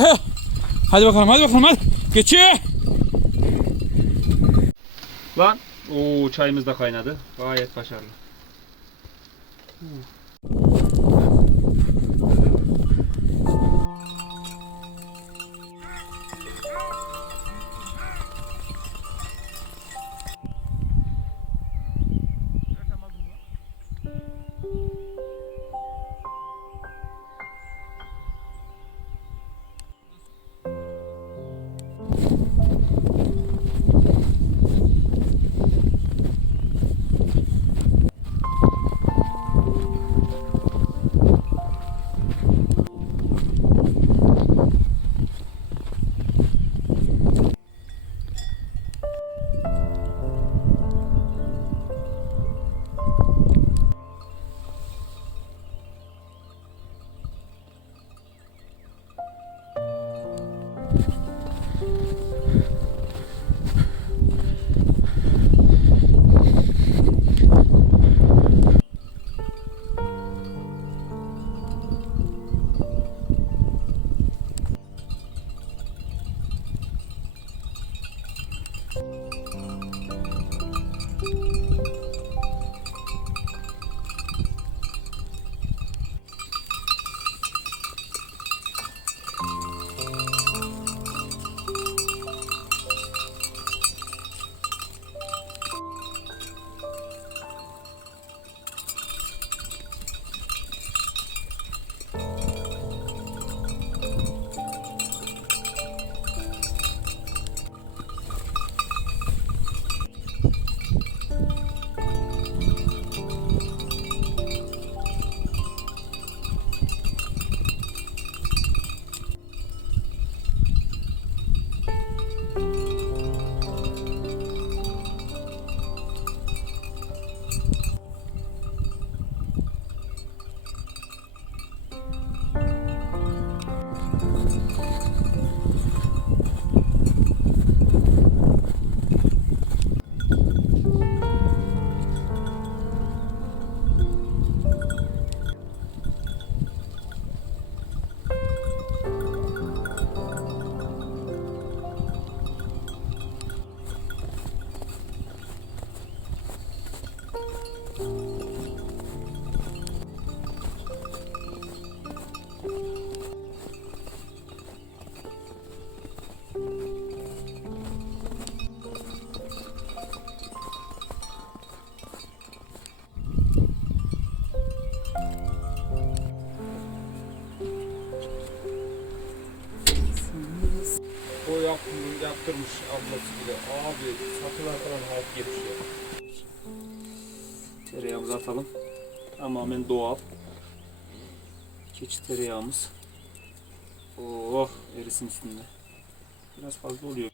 he. Hadi bakalım hadi bakalım hadi. Geçiyor. Lan. Oo çayımız da kaynadı. Gayet başarılı. O Tereyağımızı atalım. Tamamen doğal. Keçi tereyağımız. Oh erisin üstünde. Biraz fazla oluyor.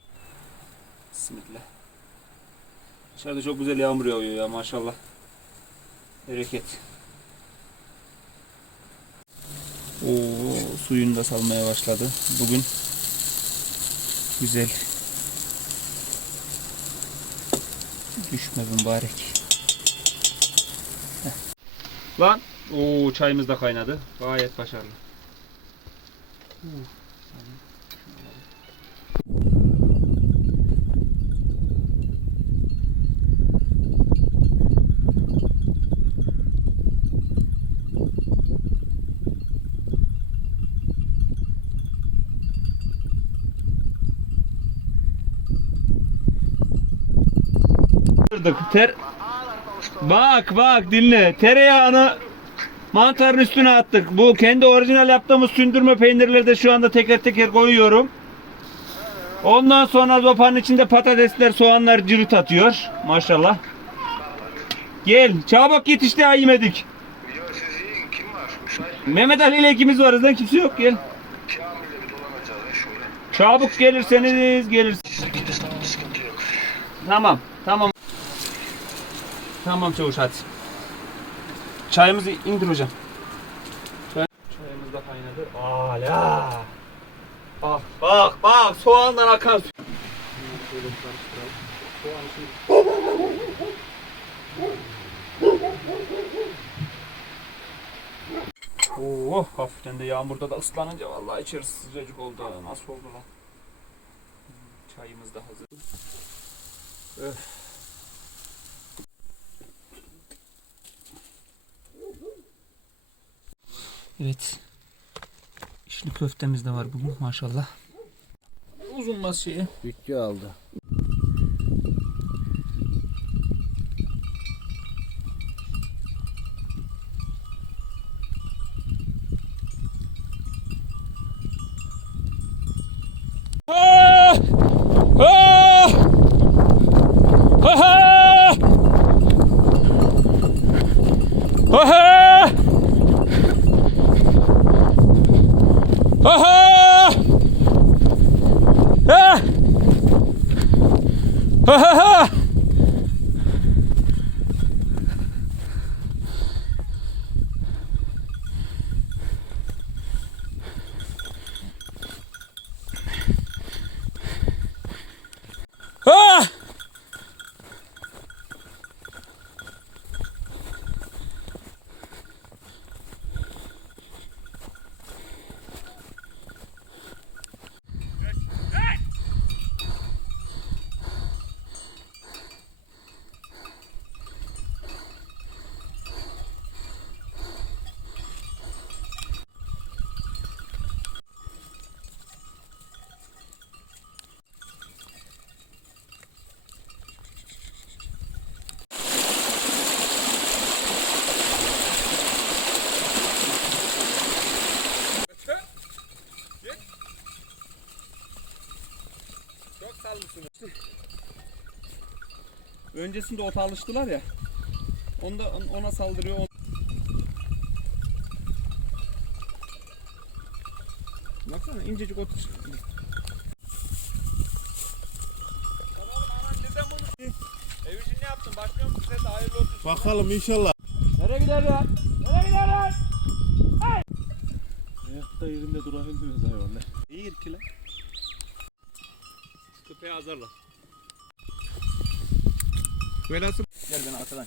Bismillah. Dışarıda çok güzel yağmur yağıyor ya maşallah. Bereket. Oo, suyunu da salmaya başladı. Bugün güzel. Düşme mübarek. Lan. Oo çayımız da kaynadı. Gayet başarılı. Ter Bak bak dinle. Tereyağını mantarın üstüne attık. Bu kendi orijinal yaptığımız sündürme peynirleri de şu anda teker teker koyuyorum. Ondan sonra zopanın içinde patatesler, soğanlar cırıt atıyor. Maşallah. Gel. Çabuk git işte ya yemedik. Yo siz yiyin kim var? Müsait Mehmet Ali ile ikimiz varız lan kimse yok gel. Kamil'le bir dolanacağız ya şöyle. Çabuk gelirseniz gelirsiniz. Siz gidiniz tamam sıkıntı yok. Tamam, tamam. Tamam çavuş hadi. Çayımızı indir hocam. Çay... Çayımız da kaynadı. Ala. Bak bak bak soğandan akan su. Soğan. Oh hafiften de yağmurda da ıslanınca vallahi içerisi sıcacık oldu. Nasıl oldu lan? Çayımız da hazır. Öf. Evet. İşli köftemiz de var bugün maşallah. Uzunmaz şeyi. Bütçe aldı. Ah! Ah! Oh, hey! Öncesinde ota alıştılar ya. Onda ona saldırıyor. Baksana incecik ot. Ev için ne yaptın? Başlıyor musun? Size de hayırlı olsun. Bakalım inşallah. Nereye gider lan? Nereye gider lan? Ayakta yerinde durabilmiyoruz hayvanlar. İyi irkile. Köpeği hazırla. Velası. Gel beni arkadan.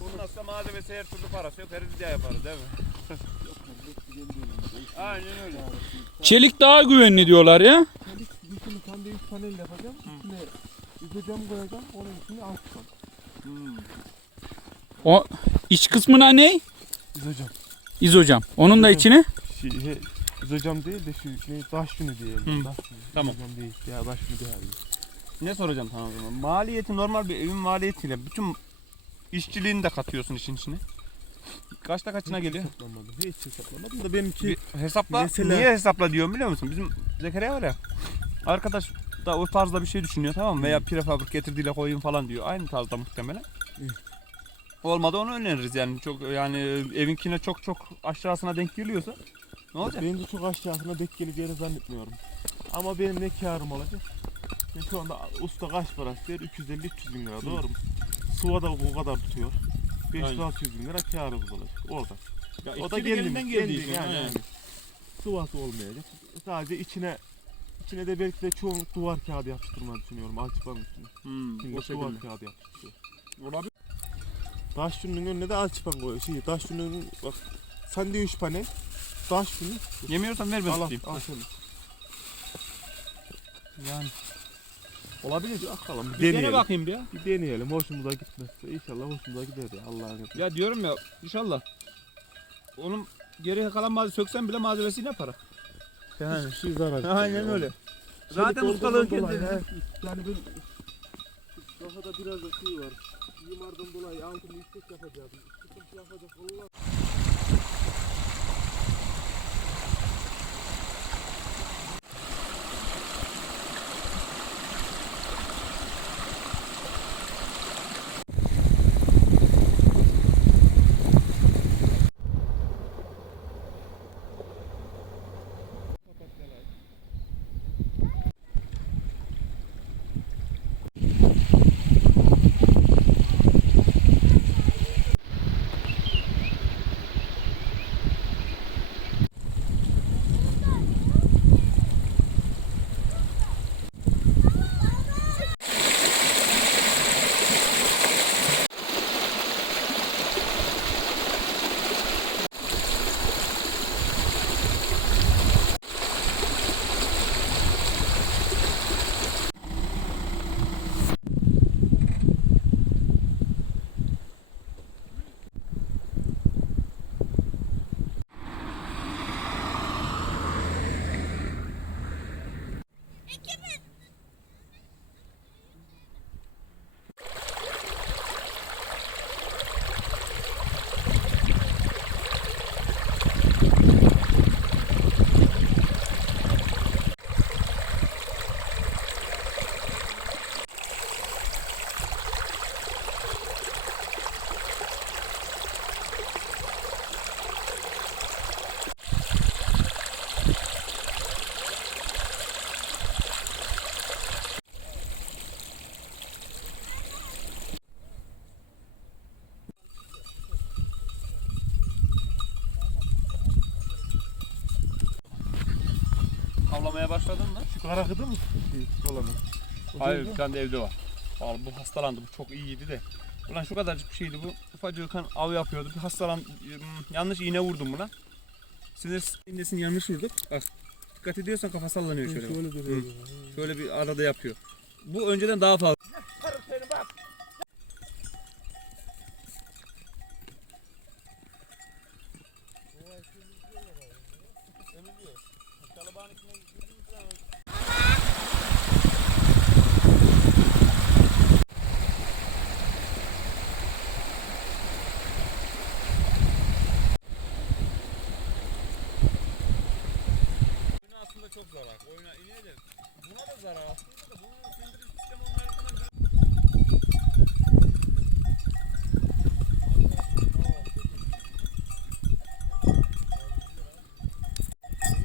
Bunun aslında malzemesi her türlü parası yok. Her rica yaparız değil mi? Aynen öyle. Çelik daha güvenli diyorlar ya. Bütün sandviç panel yapacağım. Üstüne üzeceğim koyacağım. Onun içine açacağım. O iç kısmına ne? Üzeceğim. İzocam. Onun da içine Şey, üzeceğim değil de şu ne, taş günü diyelim. Hı. Taş günü. Tamam. Üzeceğim değil. Ya taş günü değil. Ne soracağım tamam o zaman. Maliyeti normal bir evin maliyetiyle bütün işçiliğini de katıyorsun işin içine. Kaçta kaçına geliyor? Hesaplamadım. Hiç hesaplamadım da benimki Bir hesapla. Mesela- Niye hesapla diyorum biliyor musun? Bizim Zekeriya var ya. Arkadaş da o tarzda bir şey düşünüyor tamam mı? Veya prefabrik getirdiğiyle koyayım falan diyor. Aynı tarzda muhtemelen. Hı. Olmadı onu öneririz yani. Çok yani evinkine çok çok aşağısına denk geliyorsa ne olacak? ben de çok aşağısına denk geleceğini zannetmiyorum. Ama benim ne karım olacak? Ben şu anda usta kaç parası der? 250-300 bin lira doğru mu? Suva da o kadar tutuyor. 500-600 bin lira karımız olacak orada. O da kendim, kendim yani, yani. Sıvası olmayacak. Sadece içine içine de belki de çoğunluk duvar kağıdı yapıştırmayı düşünüyorum alçıpanın üstüne. Hmm, Şimdi o duvar şekilde. kağıdı yapıştırıyor. Olabilir. Taş şunun önüne de alçıpan koyuyor. Şey, taş şunun bak sandviç panel. Taş şunu. Yemiyorsan ver ben Al al tutayım. al şunu. Yani. Olabilir. Bakalım bir Bir dene deneyelim. bakayım bir ya. Bir deneyelim. Hoşumuza gitmezse inşallah hoşumuza gider ya Allah'ın izniyle. Ya diyorum ya inşallah. Onun geriye kalan malzeme söksen bile malzemesi ne para? Yani. Hiçbir şey zarar etmiyor Aynen yani. öyle. Çelik Zaten olduğundan ustalığın dolayı, kendisi. he. Yani ben kafada biraz da şey var. Yumardan dolayı altını yüksek yapacağız. Sıkıntı yapacak Allah. Avlamaya başladın mı? Şu kara kıdı mı? Şey, olanı. Hayır bir tane de evde var. Vallahi bu hastalandı bu çok iyiydi de. Ulan şu kadarcık bir şeydi bu. Ufacık kan av yapıyordu. Bir hastalan hmm, yanlış iğne vurdum buna. Sinir iğnesini yanlış vurduk. Bak dikkat ediyorsan kafa sallanıyor şöyle. Şöyle. Şöyle bir arada yapıyor. Bu önceden daha fazla. Oyuna aslında çok zarar. Oyuna ineğe de buna da zarar aslında da bunun sindirim sistemi onlardan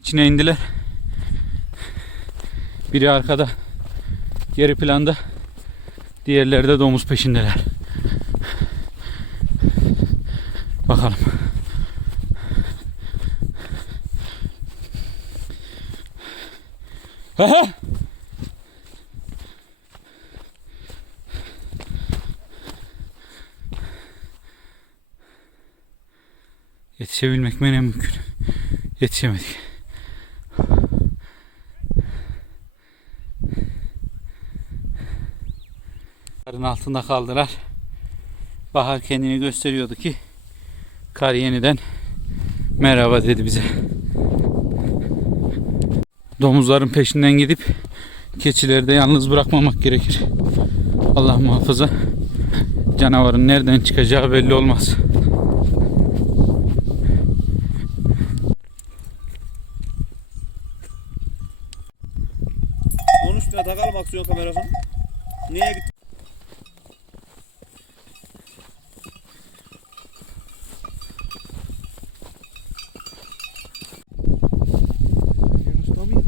İçine indiler. Biri arkada. Geri planda. Diğerleri de domuz peşindeler. Bakalım. Aha! Yetişebilmek mi ne mümkün. Yetişemedik. Karın altında kaldılar. Bahar kendini gösteriyordu ki kar yeniden merhaba dedi bize. Domuzların peşinden gidip keçileri de yalnız bırakmamak gerekir. Allah muhafaza canavarın nereden çıkacağı belli olmaz. Aksiyon kamerasını. Niye gitti? Yunus da mı?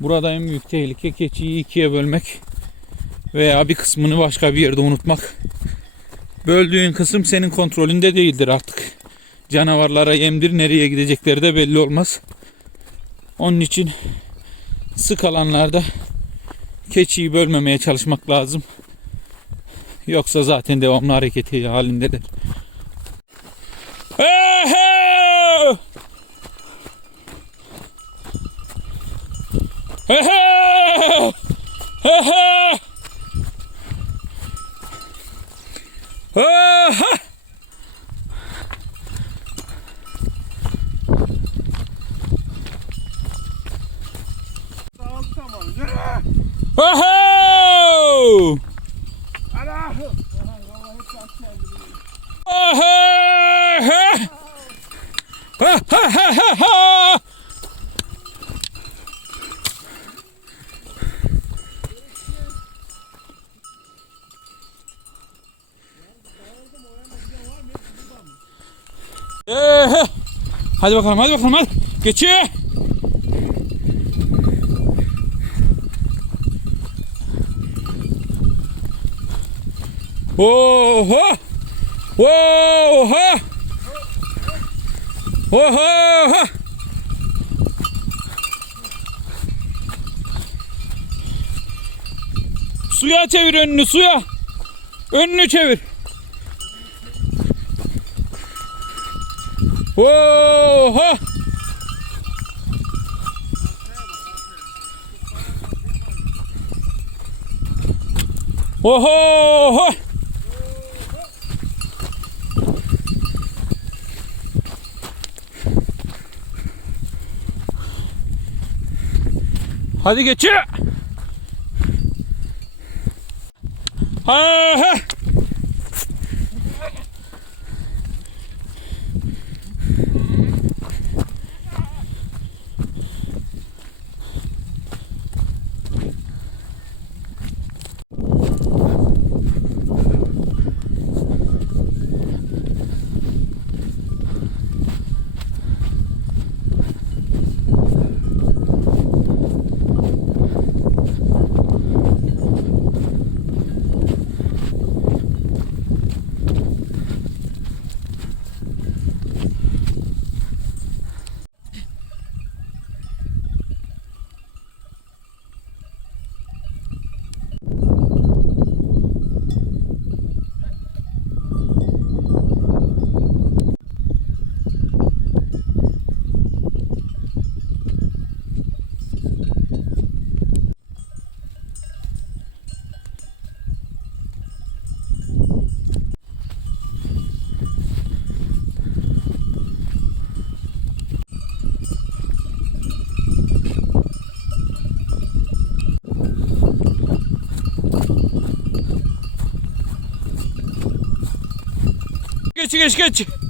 Burada en büyük tehlike keçiyi ikiye bölmek veya bir kısmını başka bir yerde unutmak. Böldüğün kısım senin kontrolünde değildir artık. Canavarlara yemdir nereye gidecekleri de belli olmaz. Onun için sık alanlarda keçiyi bölmemeye çalışmak lazım. Yoksa zaten devamlı hareketi halindeler. He he! He he! He he! Dağıldı tamam. Yürü. Oho! Allah'ım. Oho! Ha ha ha ha ha! Ee, hadi bakalım hadi bakalım hadi. Geçiyor. Oho! Oho! Oho! Suya çevir önünü suya. Önünü çevir. Oho! Oho! Hadi geçiyor. Ha ha. Geç geç geç.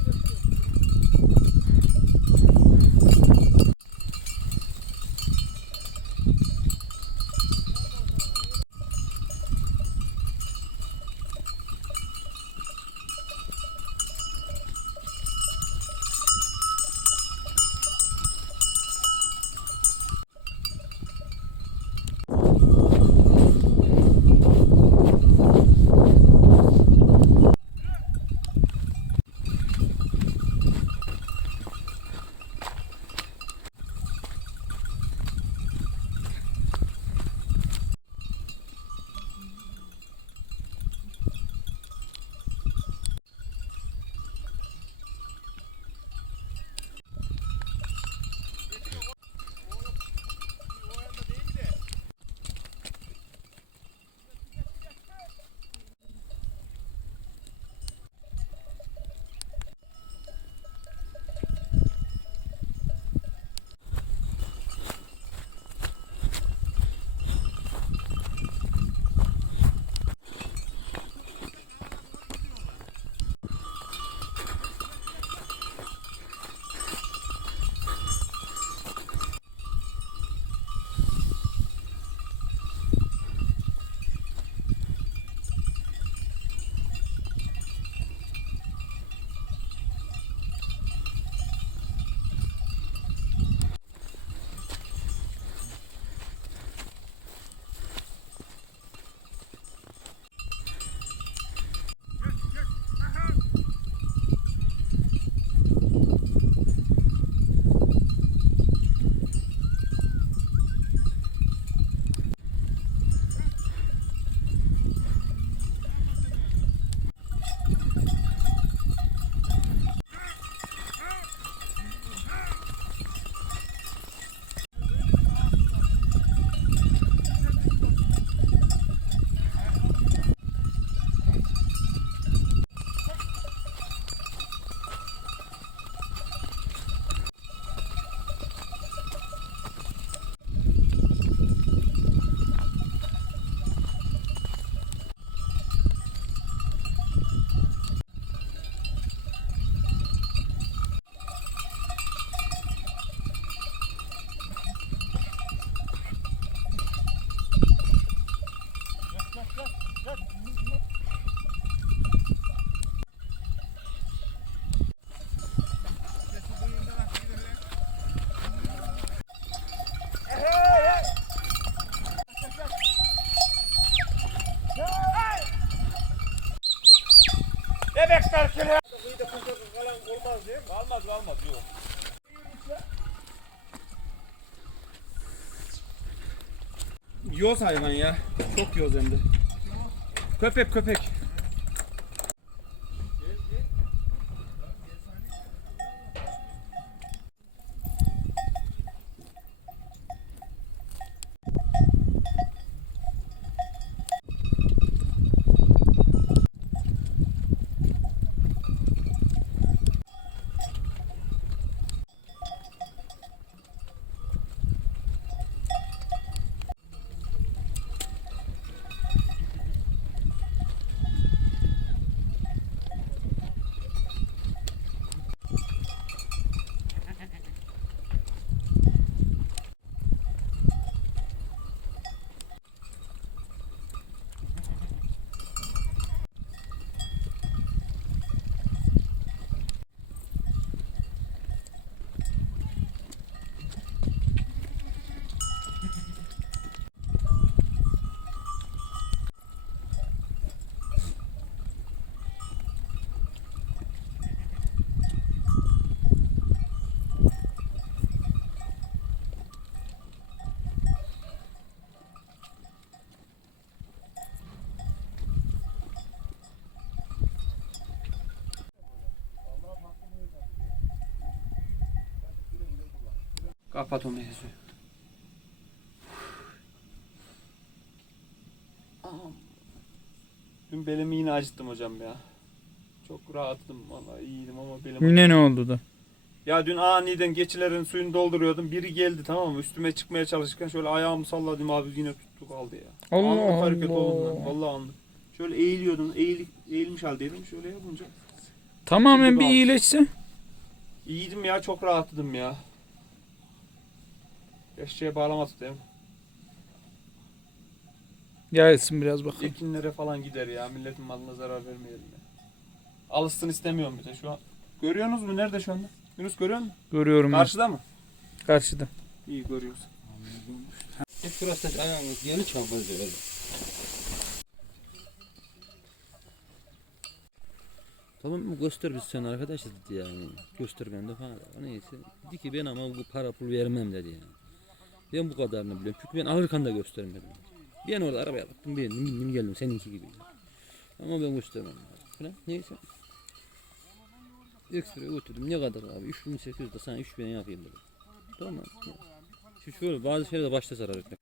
Bebekler kere. Kalmaz kalmaz yok. Yoz hayvan ya. Çok yoz hem de. Köpek köpek. Kapat o mevzuyu. Dün belimi yine acıttım hocam ya. Çok rahattım vallahi iyiydim ama belim Yine ne oldu da? Ya dün aniden geçilerin suyunu dolduruyordum. Biri geldi tamam mı? Üstüme çıkmaya çalışırken şöyle ayağımı salladım abi yine tuttu kaldı ya. Allah Anlık hareket Allah. oldu lan. Vallahi anlık. Şöyle eğiliyordum. Eğil, eğilmiş haldeydim. Şöyle yapınca. Tamamen bir iyileşse. İyiydim ya çok rahatladım ya. Eşeğe bağlama tutayım. Yayılsın biraz bakalım. Ekinlere falan gider ya. Milletin malına zarar vermeyelim ya. Alışsın istemiyorum bir de şu an. Görüyorsunuz mu? Nerede şu anda? Yunus görüyor musun? Görüyorum ben. Karşıda mı? Karşıda. İyi görüyoruz. Hep burası ayağımız yeni çapraz öyle. Tamam mı göster biz sen arkadaşız dedi yani. Göster ben de falan. Neyse. Dedi ki ben ama bu para pul vermem dedi yani. Ben bu kadarını biliyorum. Çünkü ben alırken de göstermedim. Ben orada arabaya baktım beğendim bindim geldim seninki gibi. Ama ben göstermem. Falan. Neyse. Ekstra götürdüm. Ne kadar abi? 3800 de sana 3000 yapayım dedim. Tamam. Şimdi şöyle bazı şeyler de başta zarar etmek.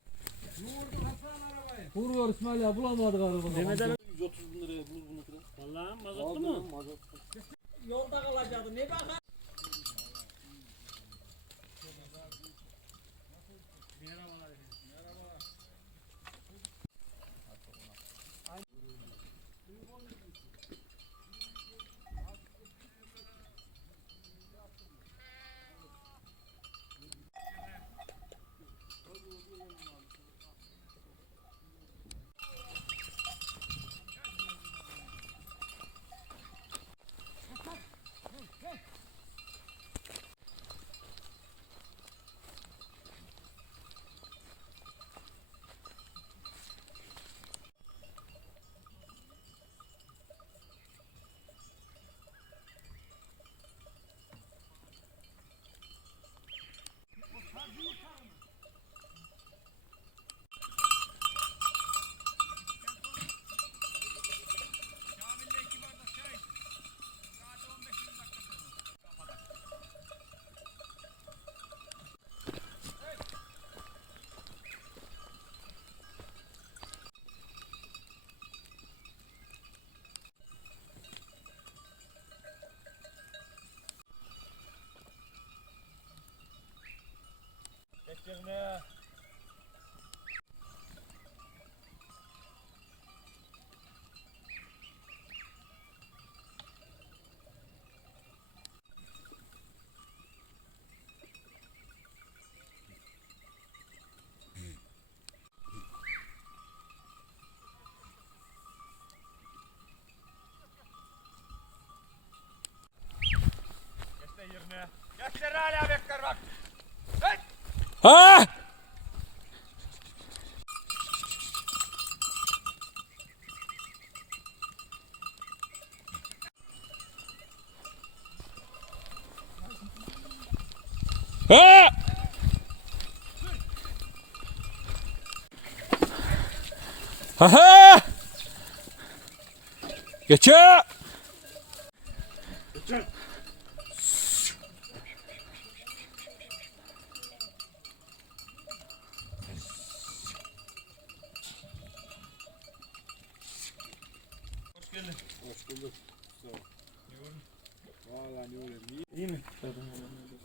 Vuruyor İsmail ya bulamadık arabanı. Demeden 130 bin liraya bulur bunu. Vallahi mazotlu mu? Yolda kalacaktı. Ne bakar? Gençler hala bekler bak. 아! 아! 아하! 여쭤! Ha! Ha! Ha ha! Geçe! İyi mi?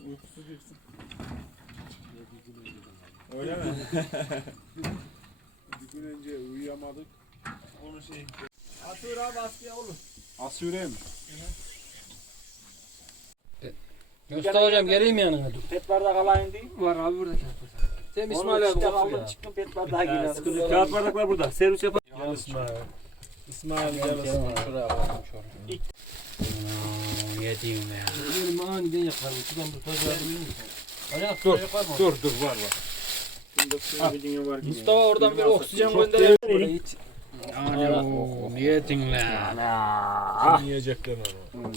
Uykusuz değilsin. Öyle mi? Bir gün önce uyuyamadık. Onu şey. Atıyor abi askıya olur. Asüre mi? Mustafa hocam geleyim yanına dur. Pet bardak alayım değil. Var abi burada Sen Onu İsmail abi işte otur ya. çıktım pet bardağı yok. Kağıt bardaklar burada. Servis yapar. Gel İsmail. İsmail İsmail. şuraya koyalım şöyle. Yediğim ya. Benim aniden yakarım. Şuradan tutacağım. Ayak Dur, yapar mı? Dur dur var var. Mustafa oradan bir oksijen gönderelim. Yedin lan. Yiyecekler onu.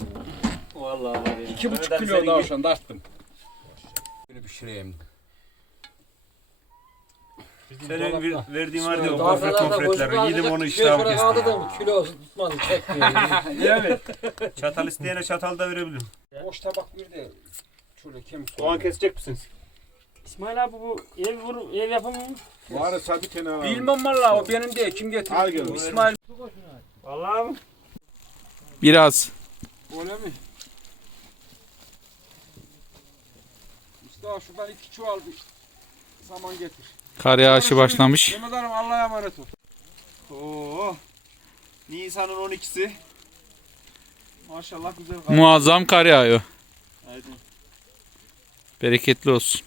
Vallahi var ya. İki buçuk kilo tavşan tarttım. Böyle pişireyim. Senin bir verdiğin var ya o gofret gofretler. Yedim onu alacak, iştahım şöyle kesti. aldı da Kilo tutmadı çekmiyor. Değil mi? Çatal isteyene çatal da verebilirim. Boş tabak bir de şöyle kemik Soğan kesecek misiniz? İsmail abi bu ev vur ev yapımı mı? Varsa bir kenara. Bilmem valla o benim değil. Kim getirdi? Al gel. İsmail. Vallahi mi? Biraz. Öyle mi? Mustafa şuradan iki çuval bir saman getir. Kar yağışı başlamış. Mehmet Hanım Allah'a emanet ol. Oo. Nisan'ın 12'si. Maşallah güzel. Muazzam kar yağıyor. Haydi. Bereketli olsun.